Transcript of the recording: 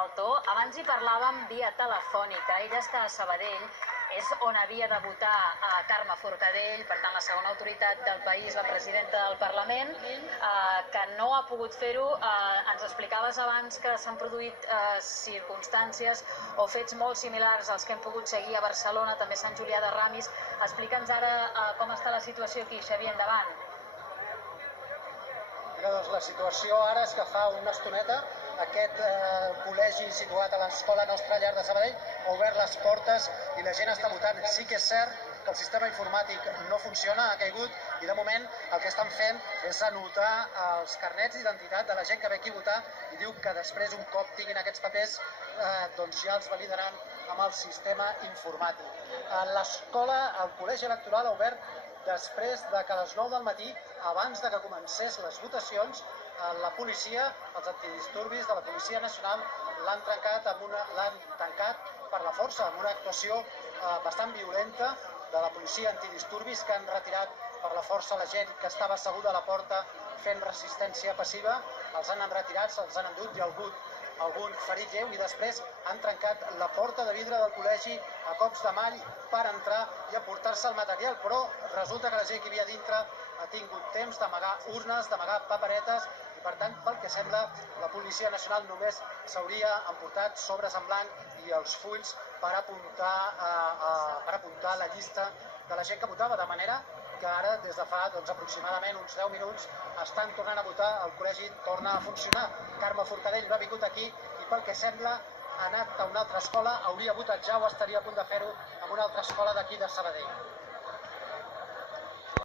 el to. Abans hi parlàvem via telefònica. Ella està a Sabadell, és on havia de votar Carme Forcadell, per tant la segona autoritat del país, la presidenta del Parlament, que no ha pogut fer-ho. Ens explicaves abans que s'han produït circumstàncies o fets molt similars als que hem pogut seguir a Barcelona, també Sant Julià de Ramis. Explica'ns ara com està la situació aquí, Xavier, endavant. La situació ara és que fa una estoneta aquest col·legi situat a l'Escola Nostra Llar de Sabadell ha obert les portes i la gent està votant. Sí que és cert que el sistema informàtic no funciona, ha caigut, i de moment el que estan fent és anotar els carnets d'identitat de la gent que ve aquí a votar i diu que després, un cop tinguin aquests papers, doncs ja els validaran amb el sistema informàtic. L'escola, el col·legi electoral ha obert després de que a les 9 del matí, abans de que comencés les votacions, la policia, els antidisturbis de la Policia Nacional l'han tancat per la força, amb una actuació bastant violenta de la policia antidisturbis, que han retirat per la força la gent que estava asseguda a la porta fent resistència passiva. Els han retirat, se'ls han endut, hi ha hagut algun ferit lleu, i després han trencat la porta de vidre del col·legi a cops de mall per entrar i emportar-se el material, però resulta que la gent que hi havia dintre ha tingut temps d'amagar urnes, d'amagar paperetes, i per tant, pel que sembla, la Policia Nacional només s'hauria emportat sobres en blanc i els fulls per apuntar la llista de la gent que votava, de manera que ara, des de fa aproximadament uns 10 minuts, estan tornant a votar, el col·legi torna a funcionar. Carme Forcadell no ha vingut aquí i, pel que sembla, ha anat a una altra escola, hauria votat ja o estaria a punt de fer-ho en una altra escola d'aquí de Sabadell.